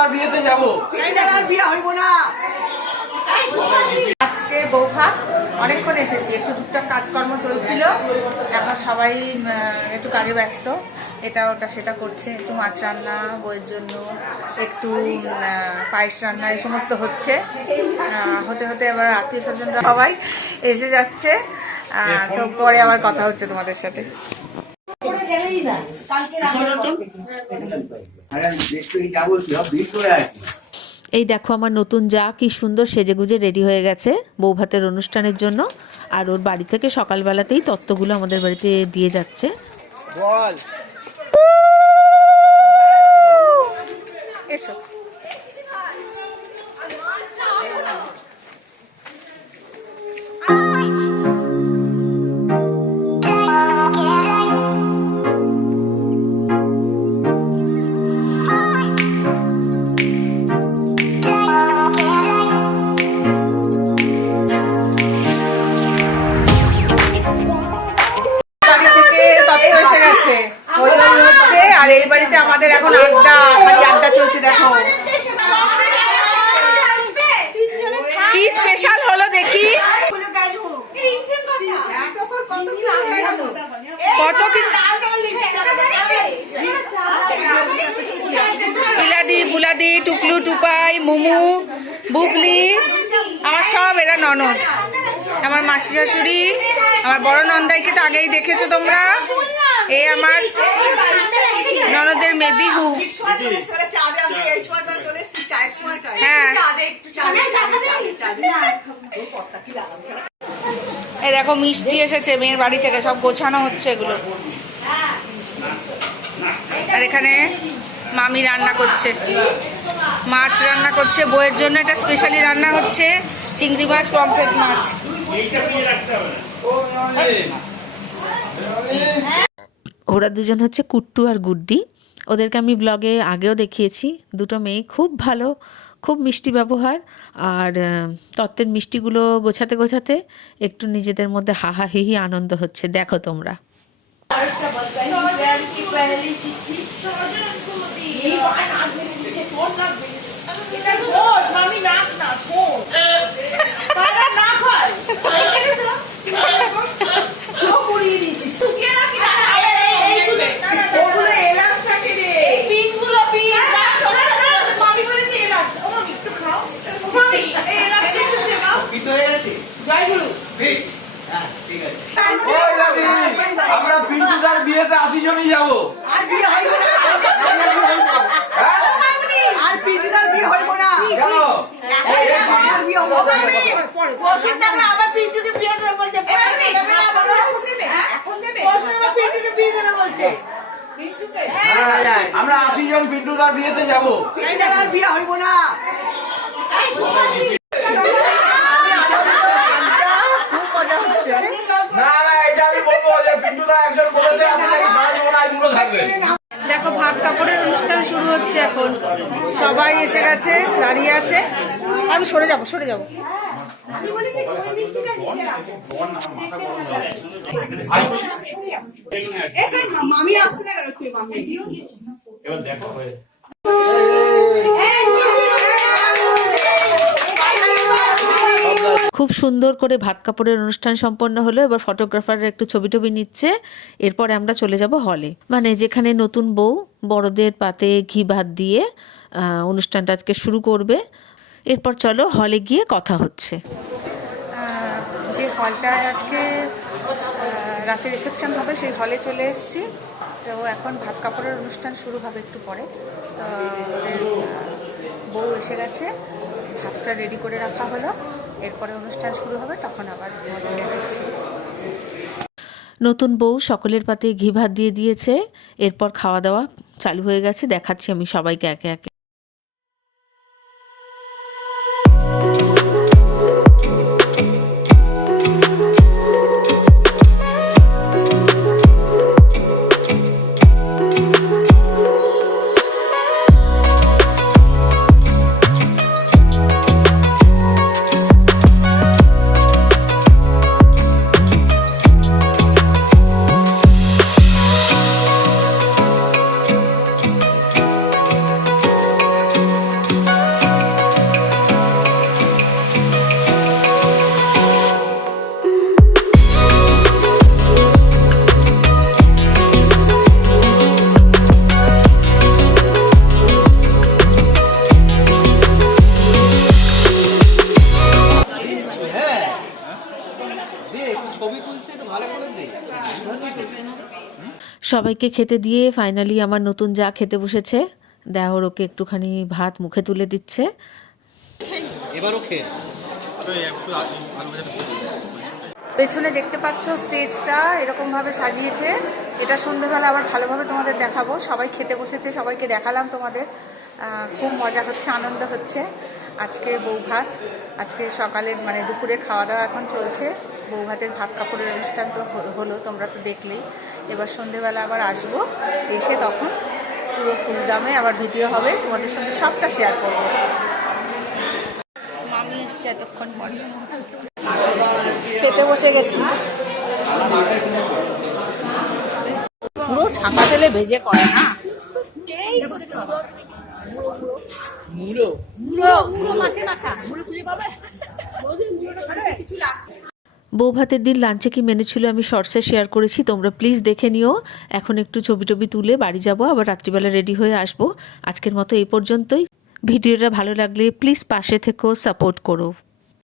পিন্টুদার বিয়েতে যাব। আজকে বৌভাত অনেকক্ষণ এসেছি একটু টুকটাক কাজকর্ম চলছিল। এখন সবাই একটু কাজে ব্যস্ত। এটা ওটা সেটা করছে একটু মাছ রান্না বইয়ের জন্য একটু পায়েস রান্না এই সমস্ত হচ্ছে। হতে হতে আবার আত্মীয় স্বজনরা সবাই এসে যাচ্ছে। তো পরে আবার কথা হচ্ছে তোমাদের সাথে আরে দেখতে যাব সব ভিড় করে আছি এই দেখো আমার নতুন যা কি সুন্দর সেজেগুজে রেডি হয়ে গেছে বউ ভাতের অনুষ্ঠানের জন্য। আর ওর বাড়ি থেকে সকালবেলাতেই তত্ত্বগুলো আমাদের বাড়িতে দিয়ে যাচ্ছে। বল। এসো। বুলাদি টুকলু টুপাই, মুমু বুবলি আমার সব এরা ননদ। আমার মাসি শাশুড়ি, আমার বড় নন্দাইকে তো আগেই দেখেছ তোমরা? এ আমার ননদের মেয়ে বিহু হ্যাঁ। এই দেখো, মিষ্টি এসেছে, মেয়ের বাড়ি থেকে সব গোছানো হচ্ছে এগুলো। আর এখানে মামি রান্না করছে। মাছ রান্না করছে। বইয়ের জন্য এটা স্পেশালি রান্না হচ্ছে চিংড়ি মাছ পমফ্রেট মাছ। ওরা দুজন হচ্ছে কুট্টু আর গুড্ডি। ওদেরকে আমি ব্লগে আগেও দেখিয়েছি। দুটো মেয়ে খুব ভালো খুব মিষ্টি ব্যবহার। আর তত্ত্বের মিষ্টিগুলো গোছাতে গোছাতে একটু নিজেদের মধ্যে হাহা হিহি আনন্দ হচ্ছে। দেখো তোমরা। আমরা পিন্টুদার বিয়েতে আশি জনই যাব আর পিটিদার বিয়ে হইব না কেন আর বিয়ে হইব ওষুধ টাকা আবার পিটুকে বিয়ে দেবে বলছে দেবে না বাবা এখন দেবে এখন দেবে ওষুধ আবার পিটুকে বিয়ে দেবে বলছে হ্যাঁ, আমরা আশি জন পিন্টুদার বিয়েতে যাব বিয়ে হইব না খুব মজা হচ্ছে না না এটা আমি বলব যে পিন্টুদা একজন বলেছে আপনি নাকি সারা জীবন আই দূরে থাকবেন দেখো ভাত কাপড়ের অনুষ্ঠান শুরু হচ্ছে এখন সবাই এসে গেছে দাঁড়িয়ে আছে আমি সরে যাব সরে যাব মামি আসছে না কেন মামি খুব সুন্দর করে ভাত কাপড়ের অনুষ্ঠান সম্পন্ন হলো এবার ফটোগ্রাফাররা একটু ছবি টবি নিচ্ছে এরপরে আমরা চলে যাব হলে। মানে যেখানে নতুন বউ বড়দের পাতে ঘি ভাত দিয়ে অনুষ্ঠানটা আজকে শুরু করবে। এরপর চলো হলে গিয়ে কথা হচ্ছে। যে হলটায় আজকে রাতে রিসেপশন হবে সেই হলে চলে এসেছি। তো এখন ভাত কাপড়ের অনুষ্ঠান শুরু হবে একটু পরে। তো বউ এসে গেছে, ভাতটা রেডি করে রাখা হলো। এরপরে অনুষ্ঠান শুরু হবে, তখন আবার দেখছি নতুন বউ সকলের পাতে ঘি ভাত দিয়ে দিয়েছে, এরপর খাওয়া দাওয়া চালু হয়ে গেছে, দেখাচ্ছি আমি সবাইকে একে একে। সবাইকে খেতে দিয়ে ফাইনালি আমার নতুন যা খেতে বসেছে দেহর ওকে একটুখানি ভাত মুখে তুলে দিচ্ছে। এবারও খেয়ে পেছনে দেখতে পাচ্ছ স্টেজটা এরকমভাবে সাজিয়েছে। এটা সন্ধ্যেবেলা আবার ভালোভাবে তোমাদের দেখাবো। সবাই খেতে বসেছে সবাইকে দেখালাম তোমাদের। খুব মজা হচ্ছে আনন্দ হচ্ছে। আজকে বউ ভাত আজকে সকালের মানে দুপুরে খাওয়া দাওয়া এখন চলছে। বউ ভাতের ভাত কাপড়ের অনুষ্ঠান তো হলো তোমরা তো দেখলেই। এবার সন্ধ্যেবেলা আবার আসব এসে তখন পুরো ফুলদামে আবার ভিডিও হবে তোমাদের সঙ্গে সবটা শেয়ার করব। মামি এসছে এতক্ষণ পরে। খেতে বসে গেছি। পুরো ছাপা তেলে ভেজে করে না? বউ ভাতের দিন লাঞ্চে কি মেনু ছিল আমি শর্টসে শেয়ার করেছি তোমরা প্লিজ দেখে নিও। এখন একটু ছবি টবি তুলে বাড়ি যাব আবার রাত্রিবেলা রেডি হয়ে আসব। আজকের মতো এই পর্যন্তই। ভিডিওটা ভালো লাগলে প্লিজ পাশে থেকেও সাপোর্ট করো।